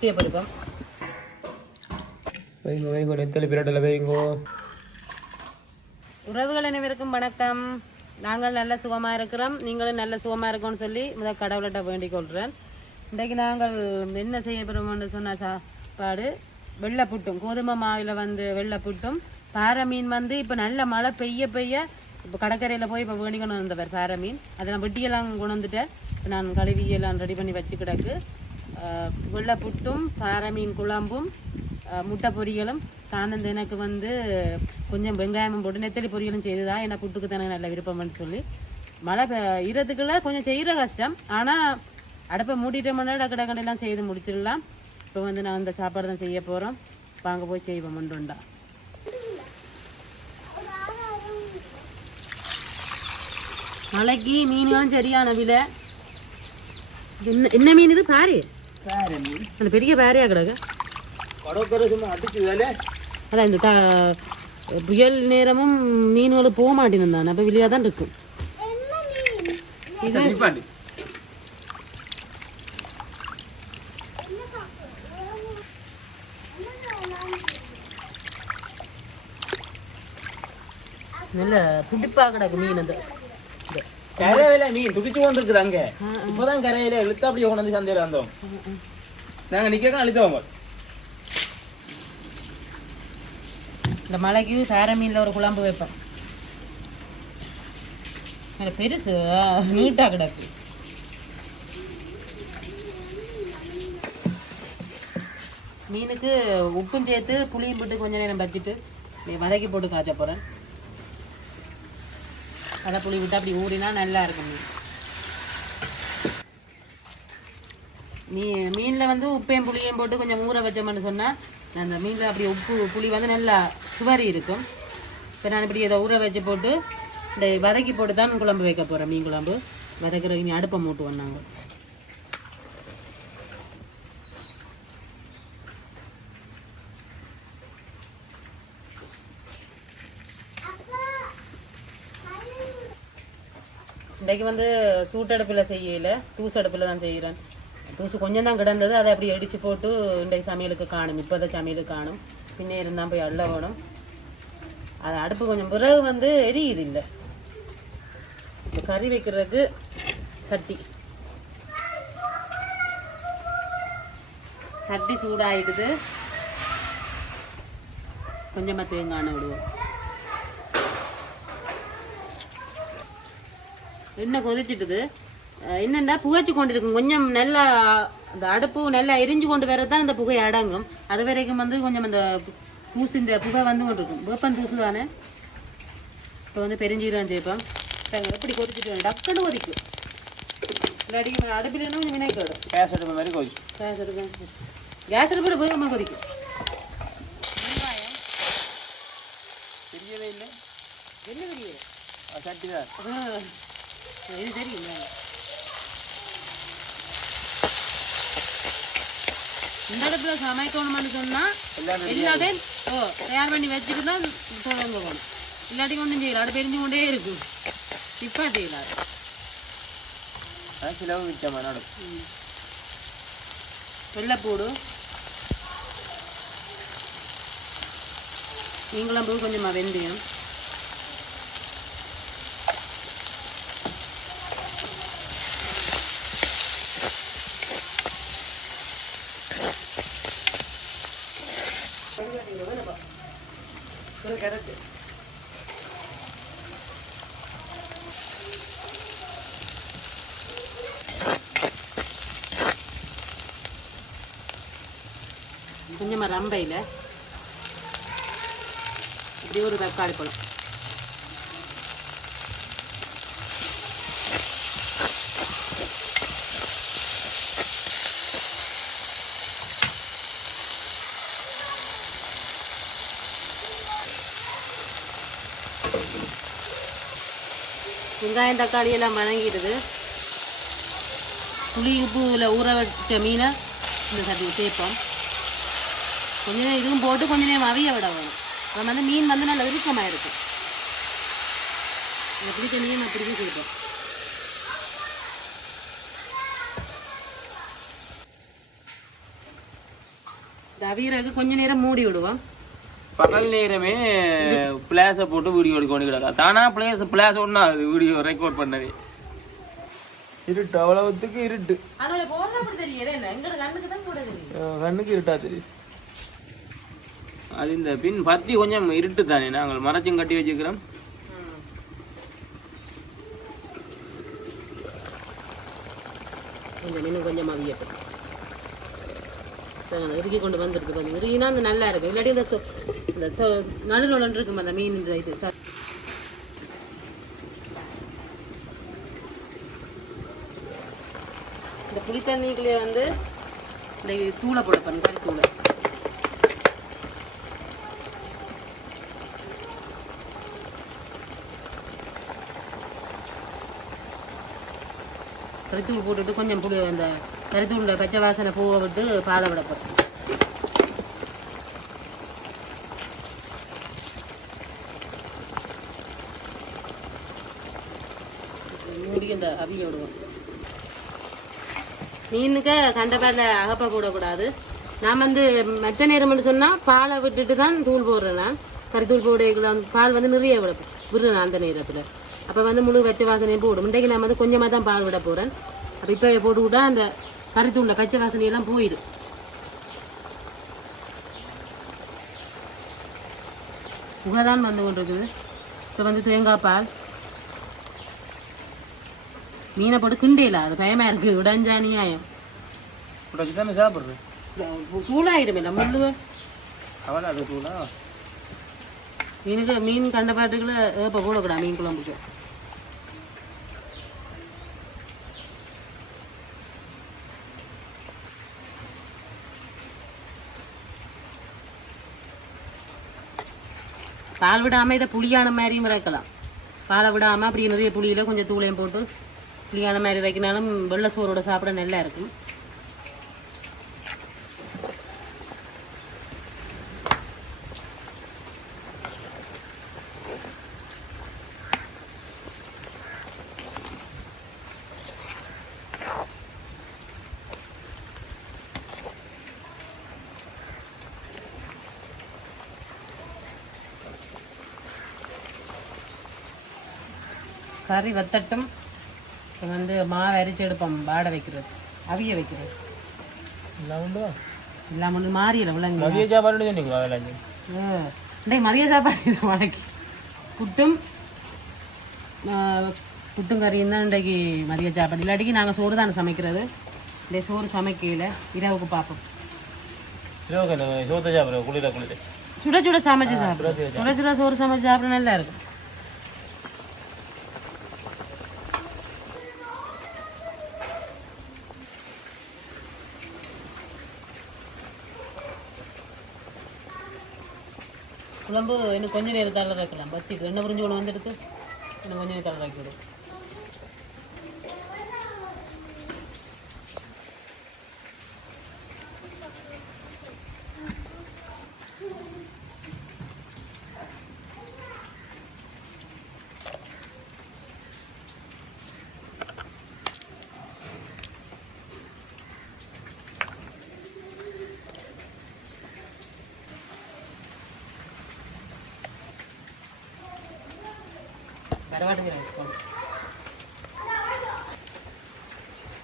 முட்டையை பறிப்போம் வைங்க வைங்க நெத்தலி பிரட்டில் வைங்கோ. உறவுகள் அனைவருக்கும் வணக்கம். நாங்கள் நல்ல சுகமாக இருக்கிறோம். நீங்களும் நல்ல சுகமாக இருக்கோம்னு சொல்லி முதல் கடவுள்கிட்ட வேண்டிக் கொள்கிறேன் இன்றைக்கு நாங்கள் என்ன செய்ய போகிறோம்னு சொன்ன சாப்பாடு வெள்ளை புட்டும் கோதுமை மாவில் வந்து வெள்ளை புட்டும் பாறை மீன் வந்து இப்போ நல்ல மழை பெய்ய பெய்ய இப்போ கடற்கரையில் போய் இப்போ வேண்டிக்கொண்டு வந்தவர் பாறை மீன். அதை நான் வெட்டியெல்லாம் கொண்டு வந்துட்டேன். இப்போ நான் கழுவி எல்லாம் ரெடி பண்ணி வச்சு கிடக்கு வெள்ளை புட்டும் பாறை மீன் குழம்பும் முட்டை பொரியலும். சாயந்தரம் எனக்கு வந்து கொஞ்சம் வெங்காயமும் போட்டு நெத்தலி பொரியலும் செய்ததா ஏன்னா புட்டுக்கு தானே நல்ல விருப்பம்னு சொல்லி. மழை பெ- கொஞ்சம் செய்கிற கஷ்டம். ஆனால் அடுப்பை மூடிட்டோம்னா டக்கு டக்குன்னு எல்லாம் செய்து முடிச்சிடலாம். இப்போ வந்து நான் அந்த சாப்பாடு தான் செய்ய போகிறோம் வாங்க போய் செய்வோம் முண்டுண்டா மலைக்கு மீன்களும் சரியான விலை. என்ன என்ன மீன் இது? பாரு. அந்த பெரிய பாரியா கிடக்கு? அதான் இந்த த புயல் நேரமும் மீன்களும் போக மாட்டேன்னு அப்போ வெளியாக தான் இருக்கும். இது நல்ல துடிப்பாக கிடக்கு மீன் அது. இது. கரையில மீன் துடிச்சு கொண்டு இருக்குது அங்க இப்பதான் கரையில இழுத்து அப்படியே கொண்டு வந்து சந்தையில வந்தோம் நாங்க நிக்க அழுத்தவங்க இந்த மலைக்கு சார மீனில் ஒரு குழம்பு வைப்பேன் பெருசு நீட்டாக கிடக்கு. மீனுக்கு உப்பும் சேர்த்து புளியும் போட்டு கொஞ்ச நேரம் வச்சுட்டு வதக்கி போட்டு காய்ச்ச போகிறேன் அதை புளி விட்டு அப்படி ஊறினா நல்லா இருக்கும் மீன். மீ மீனில் வந்து உப்பையும் புளியும் போட்டு கொஞ்சம் ஊற வச்சோம்னு சொன்னால் அந்த மீனில் அப்படி உப்பு புளி வந்து நல்லா சுவரி இருக்கும். இப்போ நான் இப்படி இதை ஊற வச்சு போட்டு இந்த வதக்கி போட்டு தான் குழம்பு வைக்க போகிறேன் மீன் குழம்பு. வதக்கிற இனி அடுப்பை மூட்டுவோம் நாங்கள் இன்றைக்கு வந்து சூட்டடுப்பில் செய்யல தூசு அடுப்பில் தான் செய்கிறேன் தூசு கொஞ்சம் தான் கிடந்தது அதை அப்படி அடித்து போட்டு இன்றைக்கு சமையலுக்கு காணும். இப்போ தான் சமையலுக்கு காணும். பின்னே இருந்தால் போய் அள்ள வேணும். அது அடுப்பு கொஞ்சம் பிறகு வந்து எரியுது இல்லை கறி வைக்கிறதுக்கு சட்டி. சட்டி சூடாயிடுது. கொஞ்சமாக தேங்காய் விடுவோம். எண்ணெய் கொதிச்சிட்டுது? என்னன்னா புகைச்சு கொண்டிருக்கும்? கொஞ்சம் நல்லா அந்த அடுப்பு நல்லா எரிஞ்சு கொண்டு வரது தான் இந்த புகை அடங்கும். அது வரைக்கும் வந்து கொஞ்சம் அந்த தூசு இந்த புகை வந்து கொண்டு இருக்கும் வேப்பன் தூசு தானே? இப்போ வந்து பெருஞ்சீரகம் சேர்ப்போம் எப்படி கொதிச்சுட்டு. டக்குன்னு கொதிக்கும். இல்லாட்டி நம்ம அடுப்பில் இருந்தால் கொஞ்சம் வினைக்கோடும் கேஸ் அடுப்பு மாதிரி கோச்சு கேஸ் அடுப்பு கேஸ் அடுப்பில் வேகமாக கொதிக்கும். வெங்காயம். தெரியவே இல்லை. என்ன பெரிய சட்டி தான் இது தெரியும் இந்த இடத்துல சமைக்கணும்னு சொன்னா எல்லாம் எல்லாத்தையும் ஓ தயார் பண்ணி வச்சுட்டு தான் தொடங்க போகணும். இல்லாட்டி ஒன்றும் செய்யல. அது பெரிஞ்சு கொண்டே இருக்கும் இப்போ செய்யலாது சிலவு மிச்சமா நடு வெள்ளைப்பூடு. நீங்களும் போய் கொஞ்சமாக வெந்தயம். கொஞ்சமாக ரம்பையில். இப்படி ஒரு தக்காளி பழம் வெங்காயம் தக்காளி எல்லாம் வதங்கிடுது புளி உப்புல ஊற வச்ச மீனை இந்த சட்டி சேர்ப்போம் கொஞ்ச நேரம் இதுவும் போட்டு கொஞ்ச நேரம் அவிய விட வேணும். நம்ம வந்து மீன் வந்து நல்ல விருப்பமாக இருக்கும் எனக்கு பிடிச்ச மீன் நான் பிடிச்சி சேர்ப்போம் அவியறதுக்கு கொஞ்ச நேரம் மூடி விடுவோம். பகல் நேரமே பிளேஸை போட்டு வீடியோ எடுக்க வேண்டி கிடக்கா தானா பிளேஸ் பிளேஸ் ஒன்றா அது வீடியோ ரெக்கார்ட் பண்ணவே இருட்டு அவ்வளவுத்துக்கு இருட்டு. கண்ணுக்கு தான் கூட தெரியும். அஹ் கண்ணுக்கு இருட்டா தெரியுது. அது இந்த பின் பத்தி கொஞ்சம் இருட்டு தானே நாங்கள் மறைச்சும் கட்டி வச்சுக்கிறோம்? கொஞ்சம் இன்னும் கொஞ்சம் அவியட்டும் இறுக்கி கொண்டு வந்துருக்கு கொஞ்சம் இறுகினா அந்த நல்லா இருக்கும். இல்லாட்டி இந்த சொ- இந்த நடுவில் ஒன்று இருக்கும் அந்த மீன் இந்த இது சார். இந்த புளி தண்ணிக்குள்ளே வந்து இந்த தூளை போட பண்ணு கறி தூளை. கறித்தூள் போட்டுட்டு கொஞ்சம் புளி அந்த கறித்தூளில் பச்சை வாசனை பூவை விட்டு பாலை விட போகிறேன் குடிக்க இந்த அவிங்க விடுவோம். மீனுக்கு கண்டபாடில் அகப்பா போடக்கூடாது. நான் வந்து மெத்த நேரம்னு சொன்னால் பாலை விட்டுட்டு தான் தூள் போடுறேன் நான். கறித்தூள் போட பால் வந்து நிறைய விட விடுறேன் அந்த நேரத்தில். அப்போ வந்து முழு வெச்ச வாசனையும் போடும். இன்றைக்கு நான் வந்து கொஞ்சமாக தான் பால் விட போகிறேன் அப்போ இப்போ போட்டு விட்டா அந்த கறித்தூளில் பச்சை வாசனையெல்லாம் போயிடும். புகை தான் வந்து கொண்டிருக்குது இப்போ வந்து தேங்காய் பால். மீனை போட்டு கிண்டையில அது பயமா இருக்கு உடஞ்சா நியாயம் உடச்சு தானே சாப்பிட்றது தூளாயிடும் முள்ளு அவளை அது தூளா மீனுக்கு மீன் கண்ட பாட்டுக்குள்ள ஏப்ப போடக்கூடாது மீன் குழம்புக்கு பால் விடாம இதை புளியான மாதிரியும் வைக்கலாம் பாலை விடாம அப்படி நிறைய புளியில கொஞ்சம் தூளையும் போட்டு புளியான மாதிரி வைக்கினாலும் வெள்ளை சோறோட சாப்பிட நல்லா இருக்கும். கறி வத்தட்டும். இப்போ வந்து மாவு அரைச்சி எடுப்போம் வாடை வைக்கிறது. அவிய வைக்கிறது. எல்லாம் ஒன்று மாறியில விளங்கு மதிய சாப்பாடு சொன்னீங்க மதிய சாப்பாடு இது வடக்கு புட்டும் புட்டும் கறியும் தான் இன்றைக்கு மதிய சாப்பாடு. இல்லாட்டிக்கு நாங்கள் சோறு தானே சமைக்கிறது. இந்த சோறு சமைக்கல. இரவுக்கு பார்ப்போம் சோத்த சாப்பிட்ற? குளிர குளிர. சுட சுட சமைச்சு சாப்பிடுறோம் சுட சுட சோறு சமைச்சு சாப்பிட நல்லா இருக்கும். குழம்பு இன்னும் கொஞ்ச நேரத்தால வைக்கலாம். பத்தி என்ன புரிஞ்சு ஒன்று வந்துடுது இன்னும் கொஞ்ச நேரத்தால வைக்கிடும்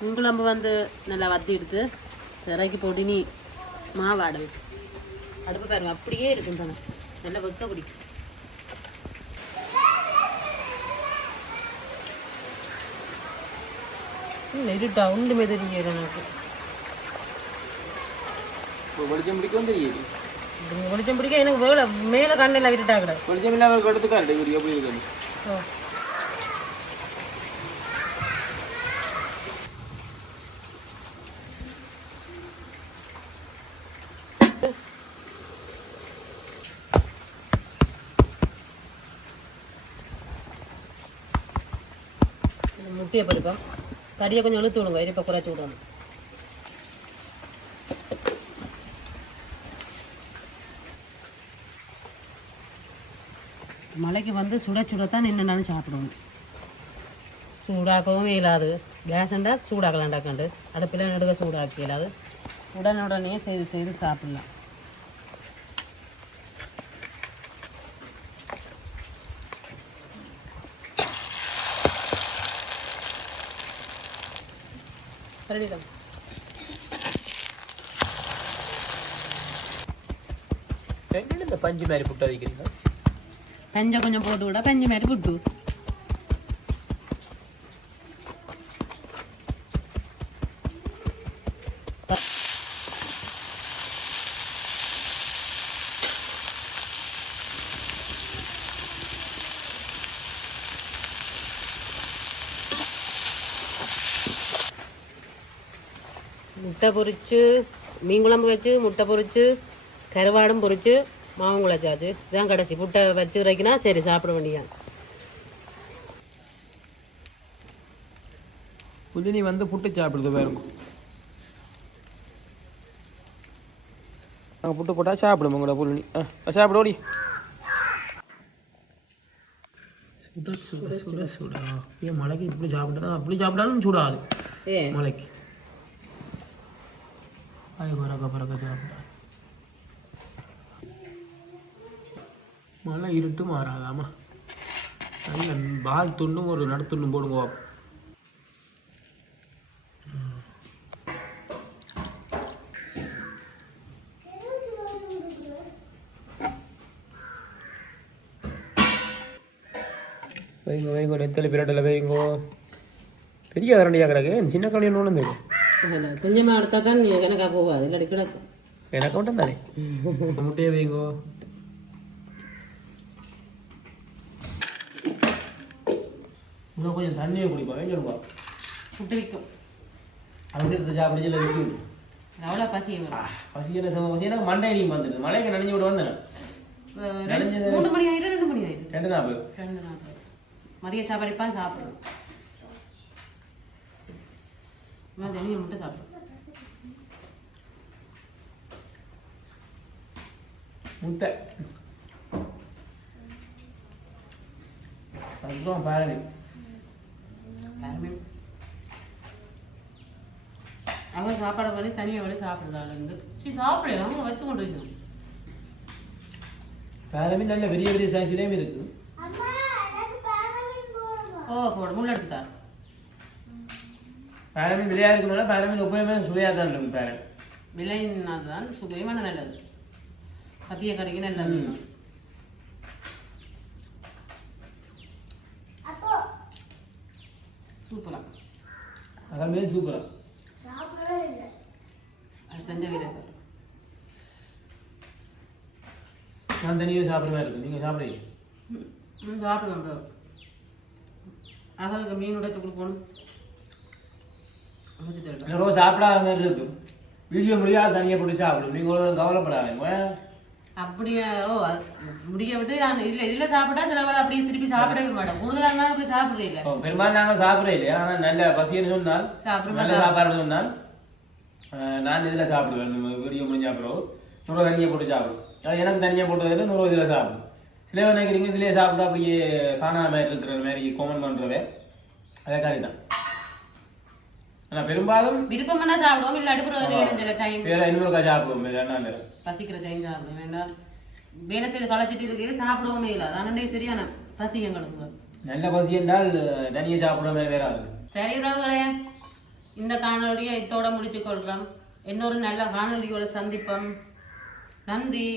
குழம்பு வந்து நல்லா வத்தி எடுத்து இறக்கி போட்டு நீ மாவாடை அடுப்பு பாருங்க அப்படியே இருக்கும் தானே நல்லா வெக்க பிடிக்கும். இருட்டா ஒன்றுமே தெரியல எனக்கு. வெளிச்சம் பிடிக்கும் தெரியுது வெளிச்சம் பிடிக்க எனக்கு மேலே கண்ணில் இருட்டா கிடக்கு. வெளிச்சம் இல்லாமல் கொடுத்துக்காரு இவர் எப்படி இருக்கணும்? ஓ இந்த முட்டையை பருப்போம் கறியை கொஞ்சம் இழுத்து விடுங்க மலைக்கு வந்து சுட சுடத்தான் நின்று நான் சாப்பிடுவோம். சூடாக்கவும் இயலாது. கேஸ்ண்டா சூடாக்கலாம்டா கண்டு. அடுப்பில் நடுக்க சூடாக்க இயலாது. உடனுடனே செய்து செய்து சாப்பிடலாம். பரவிடம் இந்த பஞ்சு மாதிரி புட்டை வைக்கிறீங்க பஞ்சை கொஞ்சம் போட்டு விட பஞ்சு மாதிரி விட்டு முட்டை பொரிச்சு மீன் குழம்பு வச்சு முட்டை பொரிச்சு கருவாடும் பொரிச்சு மாவும் குழச்சாச்சு இதான் கடைசி. முட்டை வச்சு இறக்கினா சரி சாப்பிட வேண்டியதான் புதினி வந்து புட்டு சாப்பிடுது பாருங்க. நாங்கள் புட்டு போட்டால் சாப்பிடுவோம் உங்களோட புள்ளி ஆ சாப்பிட ஓடி. சுட சுட சுட சுடா. ஏன் மலைக்கு இப்படி சாப்பிட்டா அப்படி சாப்பிட்டாலும் சுடாது. ஏ மலைக்கு. அது பறக்க பறக்க சாப்பிட்டா மழை இருட்டு மாறாதாமா நல்ல பால் துண்ணும் ஒரு நடுத்துண்ணும் போடுங்க. வைங்க வைங்க நெத்தலி பிரட்டில் வைங்கோ. பெரிய கரண்டியாக கிடக்கு. சின்ன கரண்டி ஒன்று தெரியும் கொஞ்சமாக எடுத்தா தான் எனக்கா போகாது இல்லாட்டி கிடக்கும். எனக்கு மட்டும் தானே. முட்டையை வைங்கோ. இன்னும் கொஞ்சம் தண்ணியை குடிப்போம் வேணும்பா புட்டு விற்கும் அவசரத்தை சாப்பிடுச்சு இல்லை விற்கும் அவ்வளோ பசி எங்களுக்கு. பசியான சம பசி எனக்கு மண்டை அடிக்கும் வந்துடுது. மலைக்கு நனைஞ்சு விட வந்தேன். நனைஞ்சது மூணு மணி ஆயிரம் ரெண்டு மணி ஆயிரம் ரெண்டு நாள் ரெண்டு நாள் மதிய சாப்பாடு இப்போ சாப்பிடணும் தினம் மட்டும் சாப்பிடும் முட்டை. சந்தோம் பாரு அவன் சாப்பாடை பண்ணி தனியாக வழி சாப்பிடுறாள் இருந்து சரி சாப்பிடல அவங்க வச்சு கொண்டு வைக்கணும் பேரமே நல்ல பெரிய பெரிய சைஸ்லேயும் இருக்கு. ஓ போட முள்ள எடுத்துட்டா பேரமீன் விலையாக இருக்கனால பேரமீன் எப்பயுமே சுவையாக தான் இருக்கும் பேரன். விலைன்னா தான் சுபயமான நல்லது சத்திய கறிக்கு நல்லது சூப்பரா. அதான் மேல் நான் தனியாக சாப்பிட்ற மாதிரி இருக்கு. நீங்கள் சாப்பிடுங்க ம் சாப்பிடுவோம் bro. அவளுக்கு மீன் உடைச்சு கொடுக்கணும். ரோஸ் சாப்பிடாத மாதிரி இருக்கு. வீடியோ முடியாது தனியாக போட்டு சாப்பிடும் நீங்கள் கவலைப்படாதீங்க அப்படியே? ஓ முடிய விட்டு நான் இல்ல இதுல சாப்பிட்டா சில வேளை அப்படியே திருப்பி சாப்பிடவே மாட்டேன். கூடுதலா இருந்தாலும் அப்படி சாப்பிடுறீங்க ஓ, பெரும்பாலும் நாங்கள் சாப்பிட்றோம் இல்லையா? ஆனால் நல்ல பசின்னு சொன்னால் நல்ல சாப்பாடு. சொன்னால் நான் இதில் சாப்பிடுவேன். வீடியோ முடிஞ்ச அப்புறம் நூறு தனியாக போட்டு சாப்பிடும் அது எனக்கு தனியாக போட்டதில் நூறு இதில் சாப்பிடும். சில நினைக்கிறீங்க இதிலே சாப்பிட்டா அப்படியே காணாம மாதிரி இருக்கிற மாதிரி கோமன் பண்ணுறவே அதே காரி தான் ஆனால் பெரும்பாலும் விருப்பம்னா சாப்பிடுவோம் நேரம் சில டைம் வேற இன்னொருக்கா சாப்பிடுவோம் நேரம் பசிக்கிற டைம் சாப்பிடுவோம் வேண்டாம் வேலை செய்து களைச்சிட்டு இருக்கு சாப்பிடவுமே இல்லை. அதானே சரியான பசி எங்களுக்கு நல்ல பசி என்றால் தனியாக சாப்பிடுற மாதிரி வேற சரி உறவுகளே இந்த காணொலியை இதோட முடிச்சு கொள்றோம். இன்னொரு நல்ல காணொலியோட சந்திப்போம். நன்றி.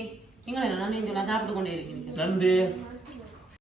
நீங்கள் என்ன நன்றி சொல்லலாம் சாப்பிட்டு கொண்டே இருக்கீங்க. நன்றி.